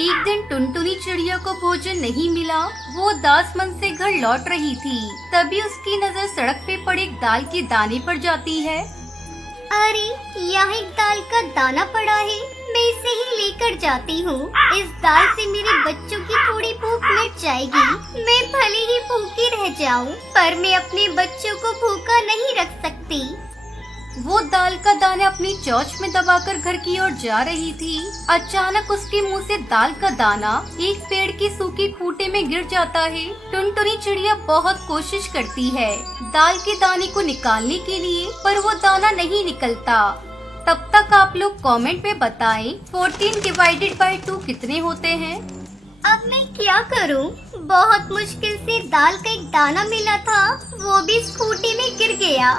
एक दिन टुनटुनी चिड़िया को भोजन नहीं मिला। वो उदास मन से घर लौट रही थी। तभी उसकी नजर सड़क पे पड़े एक दाल के दाने पर जाती है। अरे, यहाँ एक दाल का दाना पड़ा है, मैं इसे ही लेकर जाती हूँ। इस दाल से मेरे बच्चों की थोड़ी भूख मिट जाएगी। मैं भले ही भूखी रह जाऊँ, पर मैं अपने बच्चों को भूखा नहीं रख सकती। वो दाल का दाना अपनी चोंच में दबाकर घर की ओर जा रही थी। अचानक उसके मुंह से दाल का दाना एक पेड़ की सूखी खूंटे में गिर जाता है। टुनटुनी चिड़िया बहुत कोशिश करती है दाल के दाने को निकालने के लिए, पर वो दाना नहीं निकलता। तब तक आप लोग कमेंट में बताएं 14 डिवाइडेड बाय 2 कितने होते हैं। अब मैं क्या करूं? बहुत मुश्किल से दाल का एक दाना मिला था, वो भी इस खूंटे में गिर गया।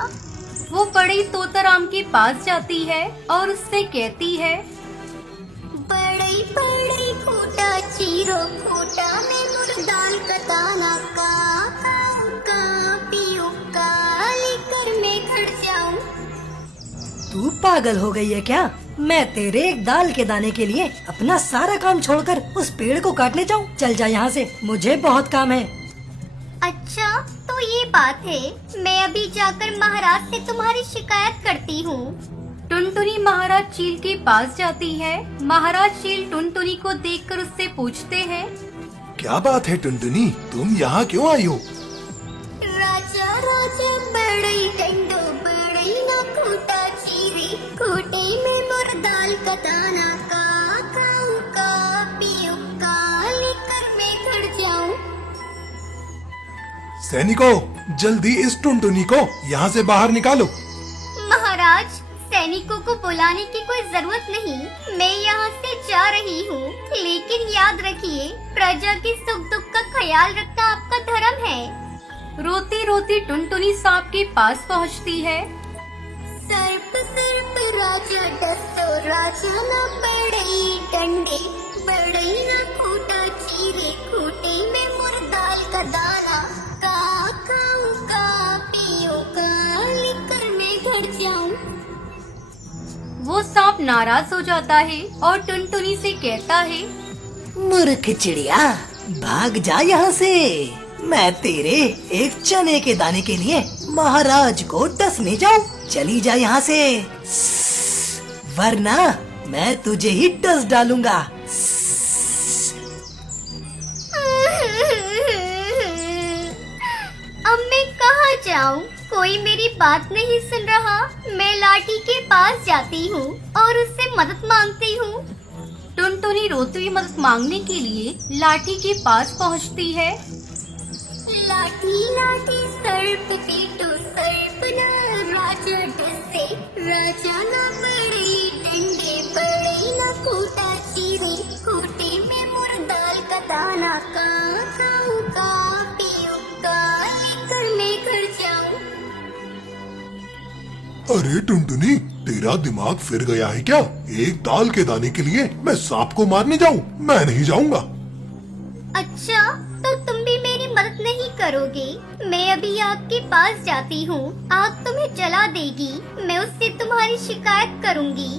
वो बड़े तोताराम के पास जाती है और उससे कहती है, बड़े बड़े खूंटा चीरो खूंटा में मुर दाल का दाना का पियो का लेकर मैं घर जाऊं। तू पागल हो गई है क्या? मैं तेरे एक दाल के दाने के लिए अपना सारा काम छोड़कर उस पेड़ को काटने जाऊं? चल जा यहाँ से, मुझे बहुत काम है। अच्छा, तो ये बात है। मैं अभी जाकर महाराज से तुम्हारी शिकायत करती हूँ। टुनटुनी महाराज चील के पास जाती है। महाराज चील टुनटुनी को देखकर उससे पूछते हैं, क्या बात है टुनटुनी, तुम यहाँ क्यों आई हो? राजा राजा बड़ई डंडो बड़ई ना खूंटा चीरे खूंटे में मुर दाल का दाना का पियो का लेकर मैं घर जाऊं। सैनिकों, जल्दी इस टुनटुनी को यहाँ से बाहर निकालो। महाराज, सैनिकों को बुलाने की कोई जरूरत नहीं, मैं यहाँ से जा रही हूँ। लेकिन याद रखिए, प्रजा के सुख दुख का ख्याल रखना आपका धर्म है। रोती रोती टुनटुनी सांप के पास पहुँचती है। सर्प सर्प राजा डसो राजा ना बड़ई डंडे बड़ई ना खूंटा चीरे खूंटे में मुर दाल का दाना का पियो का लेकर मैं घर जाऊं। वो सांप नाराज हो जाता है और टुनटुनी से कहता है, मूर्ख चिड़िया, भाग जा यहाँ से। मैं तेरे एक चने के दाने के लिए महाराज को डसने जाऊं? चली जा यहाँ से, वरना मैं तुझे ही डस डालूंगा। अब मैं कहाँ जाऊँ? कोई मेरी बात नहीं सुन रहा। मैं लाठी के पास जाती हूँ और उससे मदद मांगती हूँ। टुनटुनी रोती हुई मदद मांगने के लिए लाठी के पास पहुँचती है। लाठी लाठी सर्प पीटो सर्प ना राजा डसे राजा ना बड़े डंडे बड़े ना खूंटा चीरे खूंटे में मुर दाल का दाना का पियो का लेकर मैं घर जाऊं। अरे टुनटुनी, तेरा दिमाग फिर गया है क्या? एक दाल के दाने के लिए मैं सांप को मारने जाऊं? मैं नहीं जाऊंगा। अच्छा, तो तुम भी मेरी मदद नहीं करोगे? मैं अभी आग के पास जाती हूँ, आग तुम्हें जला देगी। मैं उससे तुम्हारी शिकायत करूँगी।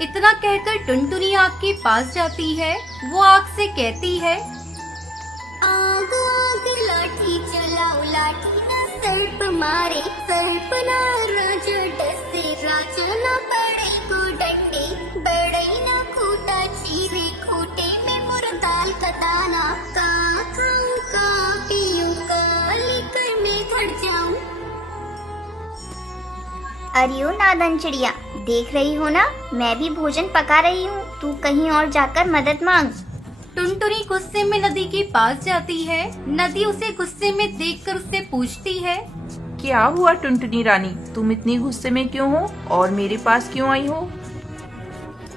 इतना कहकर टुनटुनी आग के पास जाती है। वो आग से कहती है, आग आग लाठी चलाओ लाठी ना सर्प मारे सर्प ना राजा डसे राजा ना बड़े को डंडे बड़े ना खूंटा चीरे खूंटे में मुर दाल का दाना का पियो का लेकर मैं घर जाऊं। अरे ओ नादान चिड़िया, देख रही हो ना, मैं भी भोजन पका रही हूँ। तू कहीं और जाकर मदद मांग। टुनटुनी गुस्से में नदी के पास जाती है। नदी उसे गुस्से में देखकर उससे पूछती है, क्या हुआ टुनटुनी रानी, तुम इतनी गुस्से में क्यों हो और मेरे पास क्यों आई हो?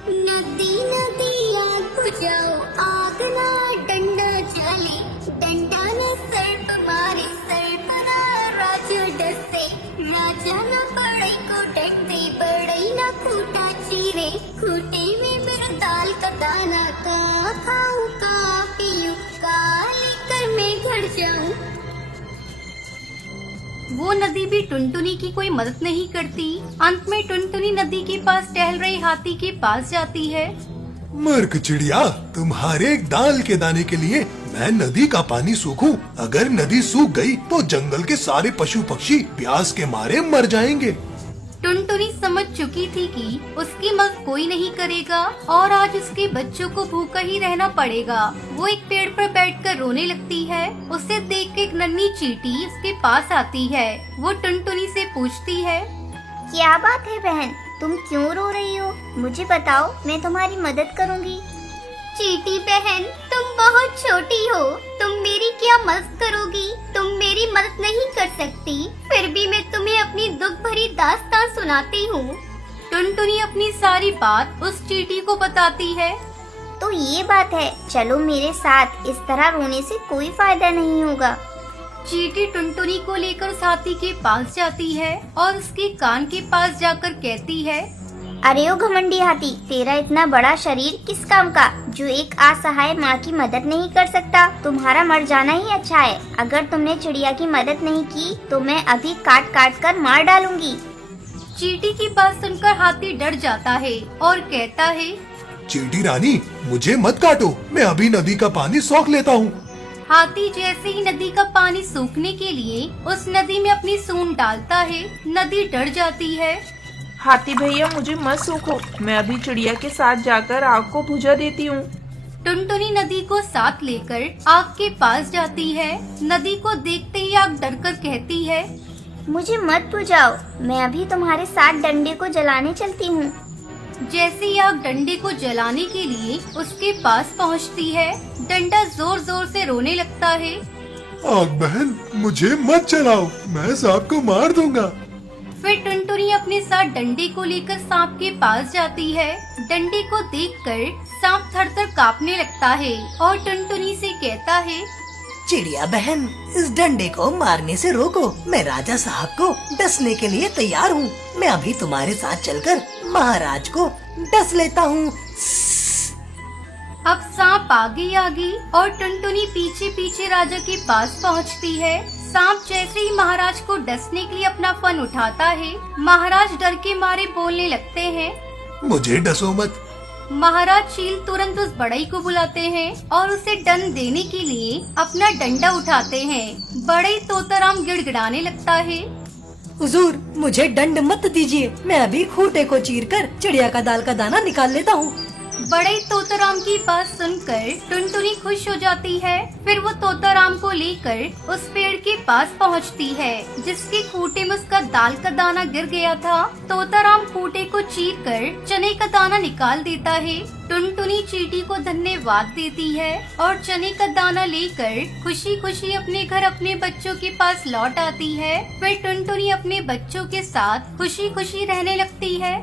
नदी नदी आग बुझाओ आग ना डंडा जले डंडा ना सर्प मारे सर्प ना राजा डसे राजा ना बड़े को डंडे बड़े ना खूंटा चीरे खूंटे में मेरा दाल का दाना का पियो का लेकर मैं घर जाऊं। वो नदी भी टुनटुनी की कोई मदद नहीं करती। अंत में टुनटुनी नदी के पास टहल रहे हाथी के पास जाती है। मूर्ख चिड़िया, तुम्हारे एक दाल के दाने के लिए मैं नदी का पानी सूखूं? अगर नदी सूख गई तो जंगल के सारे पशु पक्षी प्यास के मारे मर जाएंगे। टुनटुनी समझ चुकी थी कि उसकी मदद कोई नहीं करेगा और आज उसके बच्चों को भूखा ही रहना पड़ेगा। वो एक पेड़ पर बैठकर रोने लगती है। उसे देख के एक नन्ही चींटी उसके पास आती है। वो टुनटुनी से पूछती है, क्या बात है बहन, तुम क्यों रो रही हो? मुझे बताओ, मैं तुम्हारी मदद करूँगी। चींटी बहन, तुम बहुत छोटी हो, तुम मेरी क्या मदद करोगी? तुम मेरी मदद नहीं कर सकती, फिर भी मैं तुम्हें अपनी दुख भरी दास्तान सुनाती हूँ। टुनटुनी अपनी सारी बात उस चींटी को बताती है। तो ये बात है, चलो मेरे साथ, इस तरह रोने से कोई फायदा नहीं होगा। चींटी टुनटुनी को लेकर उस हाथी के पास जाती है और उसके कान के पास जाकर कहती है, अरे ओ घमंडी हाथी, तेरा इतना बड़ा शरीर किस काम का, जो एक असहाय माँ की मदद नहीं कर सकता? तुम्हारा मर जाना ही अच्छा है। अगर तुमने चिड़िया की मदद नहीं की तो मैं अभी काट काट कर मार डालूंगी। चींटी की बात सुनकर हाथी डर जाता है और कहता है, चींटी रानी, मुझे मत काटो, मैं अभी नदी का पानी सोख लेता हूँ। हाथी जैसे ही नदी का पानी सूखने के लिए उस नदी में अपनी सूंड डालता है, नदी डर जाती है। हाथी भैया, मुझे मत सूखो, मैं अभी चिड़िया के साथ जाकर आग को बुझा देती हूँ। टुनटुनी नदी को साथ लेकर आग के पास जाती है। नदी को देखते ही आग डरकर कहती है, मुझे मत बुझाओ, मैं अभी तुम्हारे साथ डंडे को जलाने चलती हूँ। जैसे ही आग डंडे को जलाने के लिए उसके पास पहुंचती है, डंडा जोर जोर से रोने लगता है। आग बहन, मुझे मत चलाओ, मैं सांप को मार दूंगा। फिर टुनटुनी अपने साथ डंडे को लेकर सांप के पास जाती है। डंडे को देखकर सांप थर-थर कांपने लगता है और टुनटुनी से कहता है, चिड़िया बहन, इस डंडे को मारने से रोको, मैं राजा साहब को डसने के लिए तैयार हूँ। मैं अभी तुम्हारे साथ चलकर महाराज को डस लेता हूँ। अब सांप आगे आगे और टुनटुनी पीछे पीछे राजा के पास पहुंचती है। सांप जैसे ही महाराज को डसने के लिए अपना फन उठाता है, महाराज डर के मारे बोलने लगते हैं। मुझे डसो मत। महाराज चील तुरंत उस बड़ई को बुलाते हैं और उसे दंड देने के लिए अपना डंडा उठाते हैं। बड़ई तोताराम गिड़गिड़ाने लगता है। हुजूर, मुझे दंड मत दीजिए, मैं अभी खूंटे को चीरकर चिड़िया का दाल का दाना निकाल लेता हूँ। बड़ई तोताराम की बात सुनकर टुनटुनी खुश हो जाती है। फिर वो तोताराम को लेकर उस पेड़ के पास पहुंचती है जिसके खूंटे में उसका दाल का दाना गिर गया था। तोताराम खूंटे को चीरकर चने का दाना निकाल देता है। टुनटुनी चींटी को धन्यवाद देती है और चने का दाना लेकर खुशी खुशी अपने घर अपने बच्चों के पास लौट आती है। फिर टुनटुनी अपने बच्चों के साथ खुशी खुशी रहने लगती है।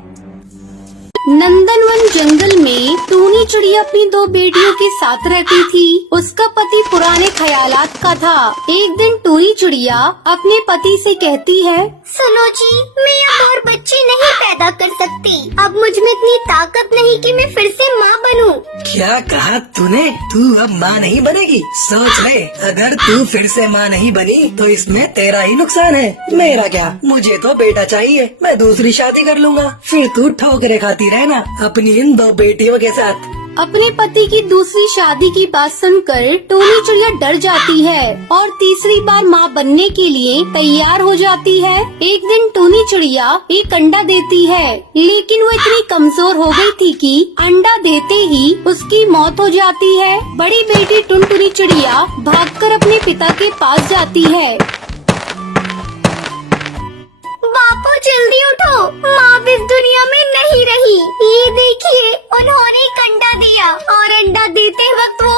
नंदनवन जंगल में टूनी चिड़िया अपनी 2 बेटियों के साथ रहती थी। उसका पति पुराने ख्यालात का था। एक दिन टूनी चिड़िया अपने पति से कहती है, सुनो जी, मैं अब और बच्चे नहीं पैदा कर सकती। अब मुझ में इतनी ताकत नहीं कि मैं फिर से माँ बनूं। क्या कहा तूने? तू अब माँ नहीं बनेगी? सोच ले, अगर तू फिर से माँ नहीं बनी तो इसमें तेरा ही नुकसान है। मेरा क्या, मुझे तो बेटा चाहिए, मैं दूसरी शादी कर लूंगा, फिर तू ठोकरे खाती रहना अपनी इन 2 बेटियों के साथ। अपने पति की दूसरी शादी की बात सुनकर टूनी चिड़िया डर जाती है और तीसरी बार माँ बनने के लिए तैयार हो जाती है। एक दिन टूनी चिड़िया एक अंडा देती है, लेकिन वो इतनी कमजोर हो गई थी कि अंडा देते ही उसकी मौत हो जाती है। बड़ी बेटी टुनटुनी चिड़िया भागकर अपने पिता के पास जाती है। बापू जल्दी उठो, माँ इस दुनिया में नहीं रही। ये देखिए, उन्होंने एक अंडा दिया और अंडा देते वक्त वो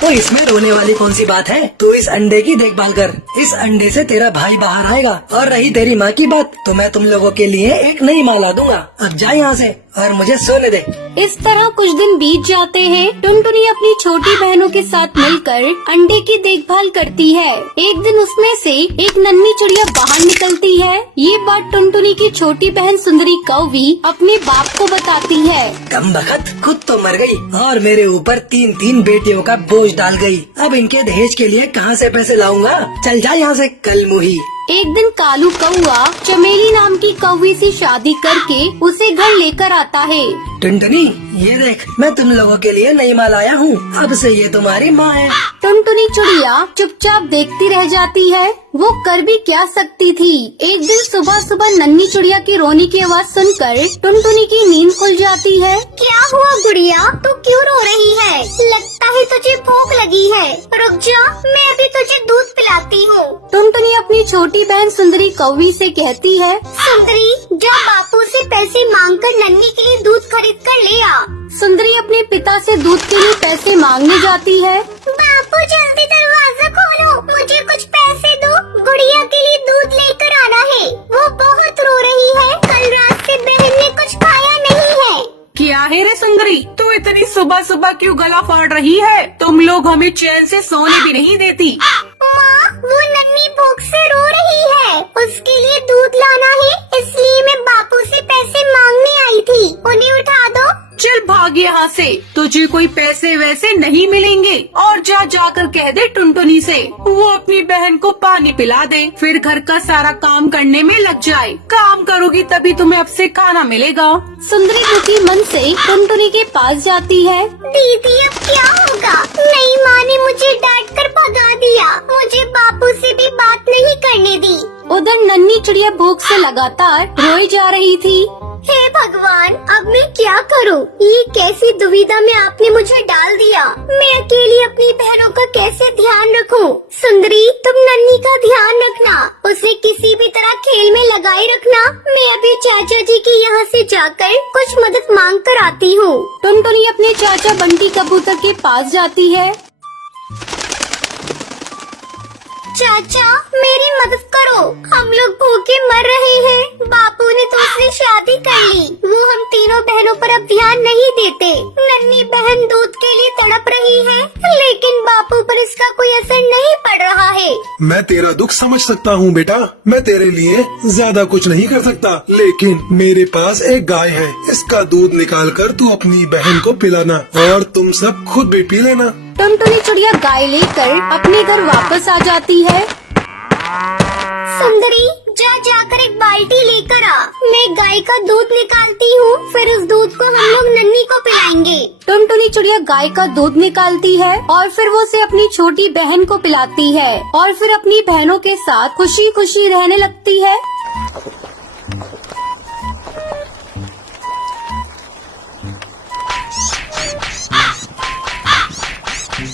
तो इसमें रोने वाली कौन सी बात है? तू इस अंडे की देखभाल कर, इस अंडे से तेरा भाई बाहर आएगा। और रही तेरी माँ की बात, तो मैं तुम लोगों के लिए एक नई माँ ला दूंगा। अब जा यहाँ से और मुझे सोने दे। इस तरह कुछ दिन बीत जाते हैं। टुनटुनी अपनी छोटी बहनों के साथ मिलकर अंडे की देखभाल करती है। एक दिन उसमें से एक नन्ही चिड़िया बाहर निकलती है। ये बात टुनटुनी की छोटी बहन सुंदरी कौवी अपने बाप को बताती है। कमबख्त, खुद तो मर गई और मेरे ऊपर 3-3 बेटियों का बोझ डाल गई। अब इनके दहेज के लिए कहाँ से पैसे लाऊंगा? चल जा यहाँ से कल मुही। एक दिन कालू कौआ चमेली नाम की कौवी से शादी करके उसे घर लेकर आता है। टुनटुनी, ये देख, मैं तुम लोगों के लिए नई माल आया हूँ। अब से ये तुम्हारी माँ है। टुनटुनी चिड़िया चुपचाप देखती रह जाती है। वो कर भी क्या सकती थी। एक दिन सुबह सुबह नन्ही चिड़िया की रोने की आवाज सुनकर टुनटुनी की नींद खुल जाती है। क्या हुआ गुड़िया, तू क्यों रो रही है? लगता है तुझे भूख लगी है। रुक जा, मैं अभी तुझे दूध पिलाती हूँ। टुनटुनी अपनी छोटी बहन सुंदरी कौवी से कहती है, सुंदरी, जा बापू से पैसे मांगकर नन्ही के लिए दूध खरीद कर ले आ। सुंदरी अपने पिता से दूध के लिए पैसे मांगने जाती है। बापू जल्दी दरवाजा खोलो, मुझे कुछ पैसे दो, गुड़िया के लिए दूध लेकर आना है। वो बहुत रो रही है, कल रात से बहन ने कुछ खाया नहीं है। क्या है रे सुंदरी, तू इतनी सुबह सुबह क्यों गला फाड़ रही है? तुम लोग हमें चैन से सोने भी नहीं देती। माँ, वो नन्ही भूख से रो रही है, उसके लिए दूध लाना है, इसलिए मैं बापू से पैसे मांगने आई थी। उन्हें उठा दो। चल भाग यहाँ से, तुझे कोई पैसे वैसे नहीं मिलेंगे। और जा जाकर कह दे टुनटुनी से वो अपनी बहन को पानी पिला दे, फिर घर का सारा काम करने में लग जाए। काम करोगी तभी तुम्हें अब से खाना मिलेगा। सुंदरी दुखी मन से टुनटुनी के पास जाती है। दीदी, अब क्या होगा? नई माँ ने मुझे डांट कर भगा दिया, मुझे बापू से भी बात नहीं करने दी। उधर नन्ही चिड़िया भूख से लगातार रोई जा रही थी। हे भगवान, अब मैं क्या करूं? ये कैसी दुविधा में आपने मुझे डाल दिया। मैं अकेली अपनी बहनों का कैसे ध्यान रखूं? सुंदरी, तुम नन्ही का ध्यान रखना, उसे किसी भी तरह खेल में लगाए रखना। मैं अभी चाचा जी के यहाँ से जाकर कुछ मदद मांग कर आती हूँ। टुनटुनी अपने चाचा बंटी कबूतर के पास जाती है। चाचा, मेरी मदद करो, हम लोग भूखे मर रहे हैं। बापू ने दूसरी शादी कर ली, वो हम तीनों बहनों पर अब ध्यान नहीं देते। नन्ही बहन दूध के लिए तड़प रही है, लेकिन बापू पर इसका कोई असर नहीं पड़ रहा है। मैं तेरा दुख समझ सकता हूँ बेटा, मैं तेरे लिए ज्यादा कुछ नहीं कर सकता, लेकिन मेरे पास एक गाय है, इसका दूध निकाल कर तू अपनी बहन को पिलाना और तुम सब खुद भी पी लेना। टुनटुनी चिड़िया गाय लेकर अपने घर वापस आ जाती है। सुंदरी, जाकर एक बाल्टी लेकर आ, मैं गाय का दूध निकालती हूँ, फिर उस दूध को हम लोग नन्ही को पिलाएंगे। टुनटुनी चिड़िया गाय का दूध निकालती है और फिर वो उसे अपनी छोटी बहन को पिलाती है और फिर अपनी बहनों के साथ खुशी खुशी रहने लगती है।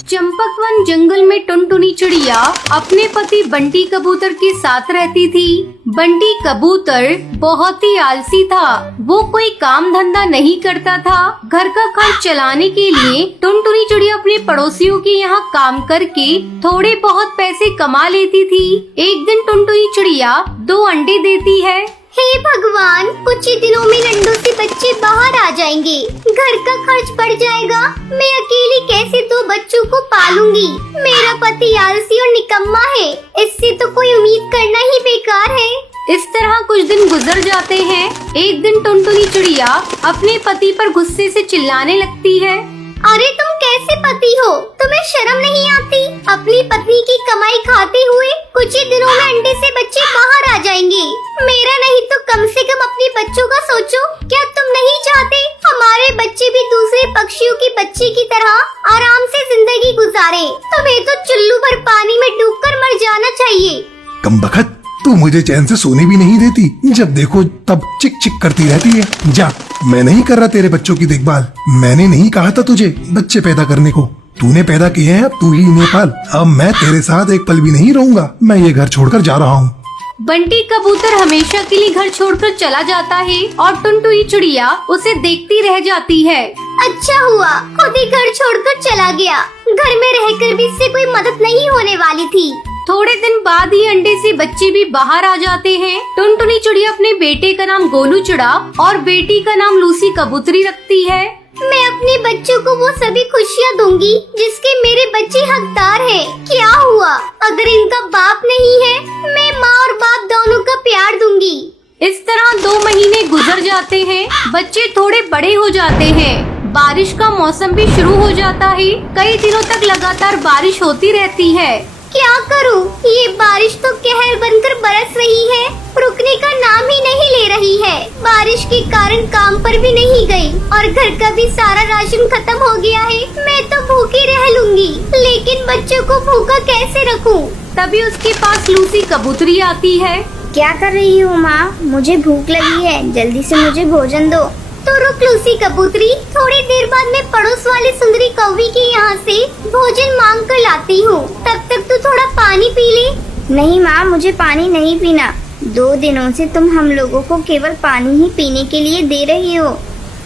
चंपकवन जंगल में टुनटुनी चिड़िया अपने पति बंटी कबूतर के साथ रहती थी। बंटी कबूतर बहुत ही आलसी था, वो कोई काम धंधा नहीं करता था। घर का खर्च चलाने के लिए टुनटुनी चिड़िया अपने पड़ोसियों के यहाँ काम करके थोड़े बहुत पैसे कमा लेती थी। एक दिन टुनटुनी चिड़िया 2 अंडे देती है। हे भगवान, कुछ ही दिनों में नंदू से बच्चे बाहर आ जाएंगे, घर का खर्च बढ़ जाएगा। मैं अकेली कैसे 2 बच्चों को पालूंगी? मेरा पति आलसी और निकम्मा है, इससे तो कोई उम्मीद करना ही बेकार है। इस तरह कुछ दिन गुजर जाते हैं। एक दिन टुनटुनी चिड़िया अपने पति पर गुस्से से चिल्लाने लगती है। अरे तुम कैसे पति हो? तुम्हें शर्म नहीं आती? अपनी पत्नी की कमाई खाते हुए कुछ ही दिनों में अंडे से बच्चे बाहर आ जाएंगे। मेरा नहीं तो कम से कम अपने बच्चों का सोचो। क्या तुम नहीं चाहते हमारे बच्चे भी दूसरे पक्षियों के बच्चे की तरह आराम से जिंदगी गुजारे? तुम्हें तो चुल्लू भर पानी में डूबकर मर जाना चाहिए। कमबख्त, तू मुझे चैन से सोने भी नहीं देती, जब देखो तब चिक चिक करती रहती है। जा, मैं नहीं कर रहा तेरे बच्चों की देखभाल। मैंने नहीं कहा था तुझे बच्चे पैदा करने को, तूने पैदा किए हैं, अब तू ही इन्हें पाल। अब मैं तेरे साथ एक पल भी नहीं रहूंगा, मैं ये घर छोड़कर जा रहा हूँ। बंटी कबूतर हमेशा के लिए घर छोड़कर चला जाता है और टुनटुनी चिड़िया उसे देखती रह जाती है। अच्छा हुआ खुद ही घर छोड़कर चला गया, घर में रहकर भी इससे कोई मदद नहीं होने वाली थी। थोड़े दिन बाद ही अंडे से बच्चे भी बाहर आ जाते हैं। टुनटुनी चिड़िया अपने बेटे का नाम गोलू चिड़ा और बेटी का नाम लूसी कबूतरी रखती है। मैं अपने बच्चों को वो सभी खुशियाँ दूंगी जिसके मेरे बच्चे हकदार हैं। क्या हुआ अगर इनका बाप नहीं है? मैं माँ और बाप दोनों का प्यार दूंगी। इस तरह 2 महीने गुजर जाते हैं। बच्चे थोड़े बड़े हो जाते हैं। बारिश का मौसम भी शुरू हो जाता है। कई दिनों तक लगातार बारिश होती रहती है। क्या करूं? ये बारिश तो कहर बनकर बरस रही है, रुकने का नाम ही नहीं ले रही है। बारिश के कारण काम पर भी नहीं गई और घर का भी सारा राशन खत्म हो गया है। मैं तो भूखी रह लूंगी, लेकिन बच्चों को भूखा कैसे रखूं? तभी उसके पास लूसी कबूतरी आती है। क्या कर रही हो माँ? मुझे भूख लगी है, जल्दी से मुझे भोजन दो। तो रुक लूसी कबूतरी, थोड़ी देर बाद मैं पड़ोस वाली सुंदरी कौवी के यहाँ से भोजन मांग कर लाती हूँ। तब तक तू थोड़ा पानी पी ले। नहीं माँ, मुझे पानी नहीं पीना। 2 दिनों से तुम हम लोगों को केवल पानी ही पीने के लिए दे रही हो।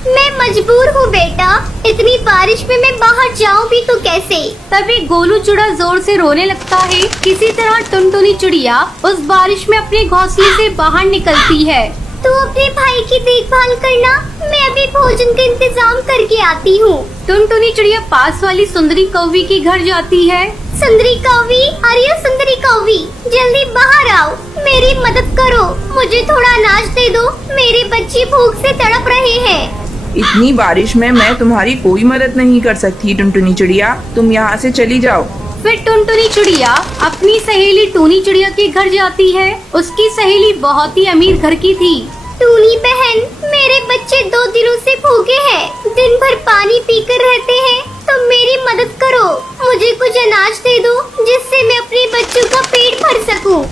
मैं मजबूर हूँ बेटा, इतनी बारिश में मैं बाहर जाऊँ भी तो कैसे? तभी गोलू चिड़ा जोर से रोने लगता है। किसी तरह टुनटुनी चिड़िया उस बारिश में अपने घोंसले से बाहर निकलती है। तू अपने भाई की देखभाल करना, मैं अभी भोजन का इंतजाम करके आती हूँ। टुनटुनी चिड़िया पास वाली सुंदरी कौवी के घर जाती है। सुंदरी कौवी, अरे सुंदरी कौवी, जल्दी बाहर आओ, मेरी मदद करो, मुझे थोड़ा अनाज दे दो, मेरे बच्चे भूख से तड़प रहे हैं। इतनी बारिश में मैं तुम्हारी कोई मदद नहीं कर सकती टुनटुनी चिड़िया, तुम यहाँ से चली जाओ। फिर टुनटुनी चिड़िया अपनी सहेली टूनी चिड़िया के घर जाती है। उसकी सहेली बहुत ही अमीर घर की थी। टूनी बहन, मेरे बच्चे 2 दिनों से भूखे हैं, दिन भर पानी पीकर रहते हैं, तुम मेरी मदद करो, मुझे कुछ अनाज दे दो जिससे मैं अपने बच्चों का पेट भर सकूं।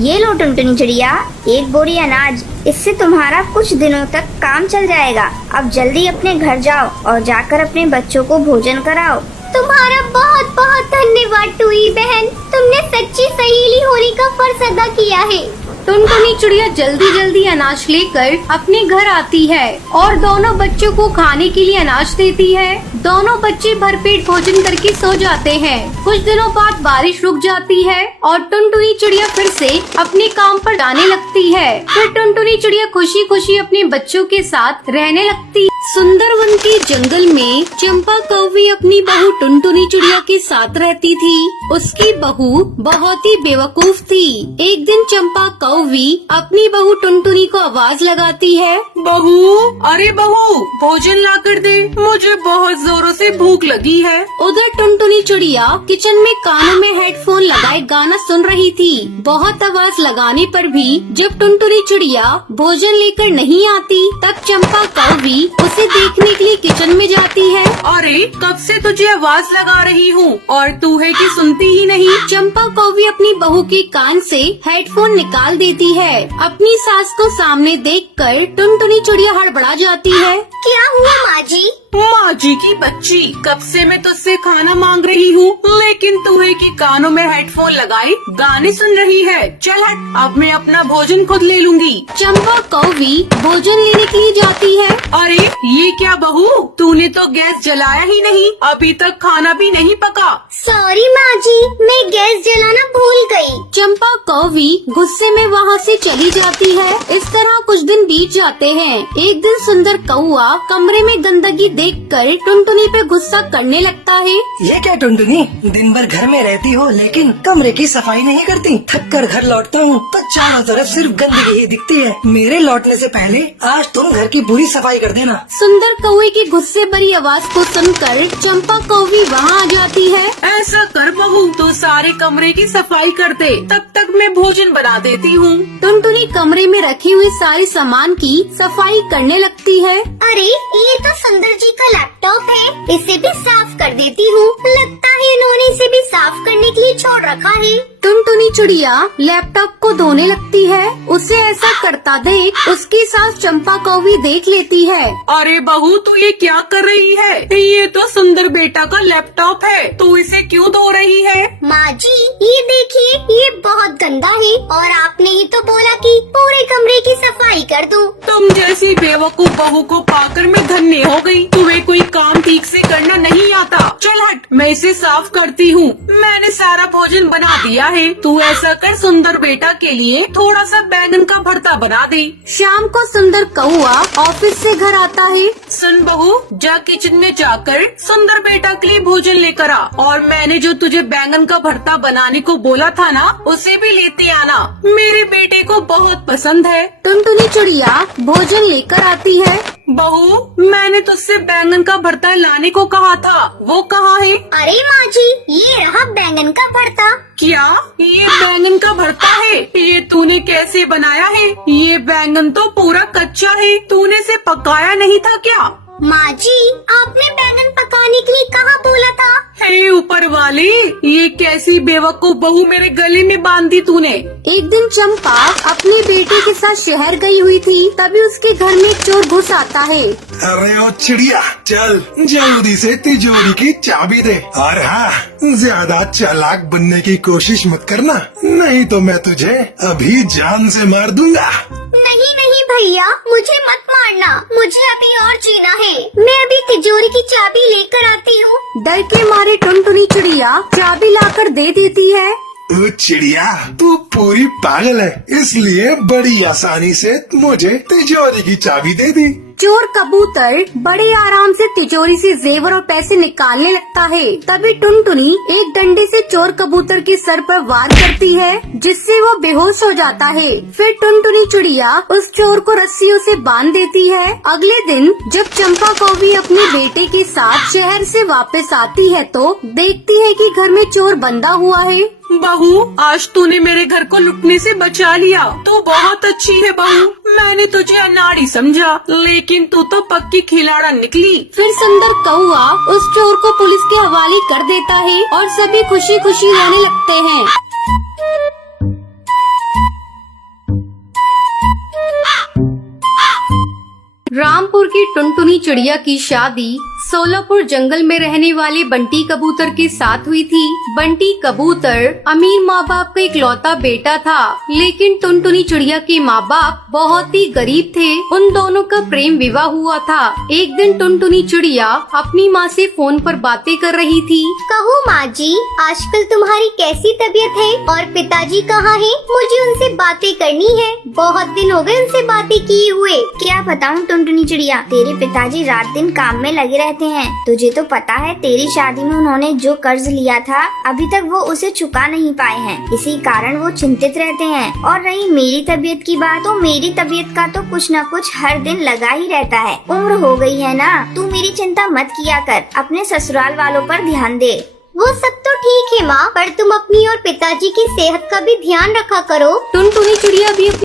ये लो टुनटुनी चिड़िया, 1 बोरी अनाज, इससे तुम्हारा कुछ दिनों तक काम चल जाएगा। अब जल्दी अपने घर जाओ और जाकर अपने बच्चों को भोजन कराओ। तुम्हारा बहुत बहुत धन्यवाद टूई बहन, तुमने सच्ची सहेली होने का फर्ज अदा किया है। टुनटुनी चिड़िया जल्दी जल्दी अनाज लेकर अपने घर आती है और दोनों बच्चों को खाने के लिए अनाज देती है। दोनों बच्चे भरपेट भोजन करके सो जाते हैं। कुछ दिनों बाद बारिश रुक जाती है और टुनटुनी चिड़िया फिर से अपने काम पर जाने लगती है। फिर टुनटुनी चिड़िया खुशी खुशी अपने बच्चों के साथ रहने लगती। सुंदरवन के जंगल में चंपा कौवी अपनी बहू टुनटुनी चिड़िया के साथ रहती थी। उसकी बहू बहुत ही बेवकूफ थी। एक दिन चंपा कौवी अपनी बहू टुनटुनी को आवाज लगाती है। बहू, अरे बहू, भोजन ला कर दे, मुझे बहुत जोरों से भूख लगी है। उधर टुनटुनी चिड़िया किचन में कानों में हेडफोन लगाए गाना सुन रही थी। बहुत आवाज लगाने पर भी जब टुनटुनी चिड़िया भोजन लेकर नहीं आती, तब चंपा कौवी उसे देखने के लिए किचन में जाती है। अरे कब से तुझे आवाज लगा रही हूँ और तू है कि सुनती ही नहीं। चंपा कौवी अपनी बहू के कान से हेडफोन निकाल देती है। अपनी सास को सामने देखकर टुनटुनी चिड़िया हड़बड़ा जाती है। क्या हुआ माँ जी? माँ जी की बच्ची, कब से मैं तुझसे खाना मांग रही हूँ, लेकिन तू है कि कानों में हेडफोन लगाए गाने सुन रही है। चल हट, अब मैं अपना भोजन खुद ले लूंगी। चंपा कौवी भोजन लेने के लिए जाती है। अरे ये क्या बहू, तूने तो गैस जलाया ही नहीं, अभी तक खाना भी नहीं पका। सॉरी माँ जी, मैं गैस जलाना भूल गई। चंपा कौवी गुस्से में वहाँ से चली जाती है। इस तरह कुछ दिन बीत जाते हैं। एक दिन सुंदर कौआ कमरे में गंदगी देखकर टुनटुनी पे गुस्सा करने लगता है। ये क्या टुनटुनी, दिन भर घर में रहती हो लेकिन कमरे की सफाई नहीं करती। थक कर घर लौटता हूँ तो चारों तरफ सिर्फ गंदगी ही दिखती है। मेरे लौटने से पहले आज तुम घर की पूरी सफाई कर देना। सुंदर कौवे की गुस्से भरी आवाज को सुनकर चंपा कौवी वहाँ आ जाती है। ऐसा कर बहू, तो सारे कमरे की सफाई कर दे, तब तक मैं भोजन बना देती हूँ। टुनटुनी कमरे में रखे हुए सारे सामान की सफाई करने लगती है। अरे ये तो सुंदर जी का लैपटॉप है, इसे भी साफ कर देती हूँ। लगता है इन्होंने इसे भी साफ करने के लिए छोड़ रखा है। टुनटुनी चिड़िया लैपटॉप को धोने लगती है। उसे ऐसा करता देख उसकी सास चंपा कौवी देख लेती है। अरे बहू, तू ये क्या कर रही है? ये तो सुंदर बेटा का लैपटॉप है, तू इसे क्यों धो रही है? माँ जी ये देखिए, ये बहुत गंदा है और आपने ही तो बोला कि पूरे कमरे की सफाई कर दूं। तुम जैसी बेवकूफ बहू को पाकर मैं धन्य हो गई। तुम्हें कोई काम ठीक से करना नहीं आता। चल हट, मैं इसे साफ करती हूँ। मैंने सारा भोजन बना दिया है, तू ऐसा कर, सुंदर बेटा के लिए थोड़ा सा बैंगन का भरता बना दे। शाम को सुंदर कौआ ऑफिस से घर आता है। सुन बहू, जा किचन में जाकर सुंदर बेटा के लिए भोजन लेकर आ, और मैंने जो तुझे बैंगन का भरता बनाने को बोला था ना, उसे भी लेते आना, मेरे बेटे को बहुत पसंद है। टुनटुनी चिड़िया भोजन लेकर आती है। बहू, मैंने तुझसे बैंगन का भरता लाने को कहा था, वो कहाँ है? अरे माँ जी, ये रहा बैंगन का भरता। क्या ये बैंगन का भरता है? ये तूने कैसे बनाया है? ये बैंगन तो पूरा कच्चा है, तूने इसे पकाया नहीं था क्या? माँ जी, आपने बैंगन पकाने के लिए कहाँ बोला था? हे ऊपर वाले, ये कैसी बेवकूफ बहू मेरे गले में बांध दी तूने। एक दिन चंपा अपने बेटे के साथ शहर गई हुई थी, तभी उसके घर में एक चोर घुस आता है। अरे ओ चिड़िया, चल जल्दी से तिजोरी की चाबी दे। और हाँ, ज्यादा चालाक बनने की कोशिश मत करना, नहीं तो मैं तुझे अभी जान से मार दूंगा। नहीं नहीं भैया, मुझे मत मारना, मुझे अभी और जीना है। मैं अभी तिजोरी की चाबी लेकर आती हूँ। डर के मारे टुनटुनी चिड़िया चाबी लाकर दे देती है। ओ चिड़िया, तू पूरी पागल है, इसलिए बड़ी आसानी से मुझे तिजोरी की चाबी दे दी। चोर कबूतर बड़े आराम से तिजोरी से जेवर और पैसे निकालने लगता है। तभी टुनटुनी एक डंडे से चोर कबूतर के सर पर वार करती है, जिससे वो बेहोश हो जाता है। फिर टुनटुनी चिड़िया उस चोर को रस्सियों से बांध देती है। अगले दिन जब चंपा कौवी अपने बेटे के साथ शहर से वापस आती है तो देखती है कि घर में चोर बंधा हुआ है। बहू, आज तूने मेरे घर को लुटने से बचा लिया। तू बहुत अच्छी है बहू, मैंने तुझे अनाड़ी समझा, लेकिन तू तो पक्की खिलाड़ा निकली। फिर सुंदर कौआ उस चोर को पुलिस के हवाले कर देता है और सभी खुशी खुशी रोने लगते हैं। रामपुर की टुनटुनी चिड़िया की शादी सोलापुर जंगल में रहने वाले बंटी कबूतर के साथ हुई थी। बंटी कबूतर अमीर माँ बाप का इकलौता बेटा था, लेकिन टुनटुनी चिड़िया के माँ बाप बहुत ही गरीब थे। उन दोनों का प्रेम विवाह हुआ था। एक दिन टुनटुनी चिड़िया अपनी माँ से फोन पर बातें कर रही थी। कहो माँ जी, आजकल तुम्हारी कैसी तबीयत है और पिताजी कहाँ हैं? मुझे उनसे बातें करनी है, बहुत दिन हो गए उनसे बातें किए हुए। क्या बताऊँ टुनटुनी चिड़िया, तेरे पिताजी रात दिन काम में लगे रहते हैं। तुझे तो पता है तेरी शादी में उन्होंने जो कर्ज लिया था अभी तक वो उसे चुका नहीं पाए हैं, इसी कारण वो चिंतित रहते हैं। और रही मेरी तबीयत की बात, तो मेरी तबीयत का तो कुछ न कुछ हर दिन लगा ही रहता है। उम्र हो गई है ना, तू मेरी चिंता मत किया कर, अपने ससुराल वालों पर ध्यान दे। वो सब तो ठीक है माँ, पर तुम अपनी और पिताजी की सेहत का भी ध्यान रखा करो। टुनटुनी चिड़िया भी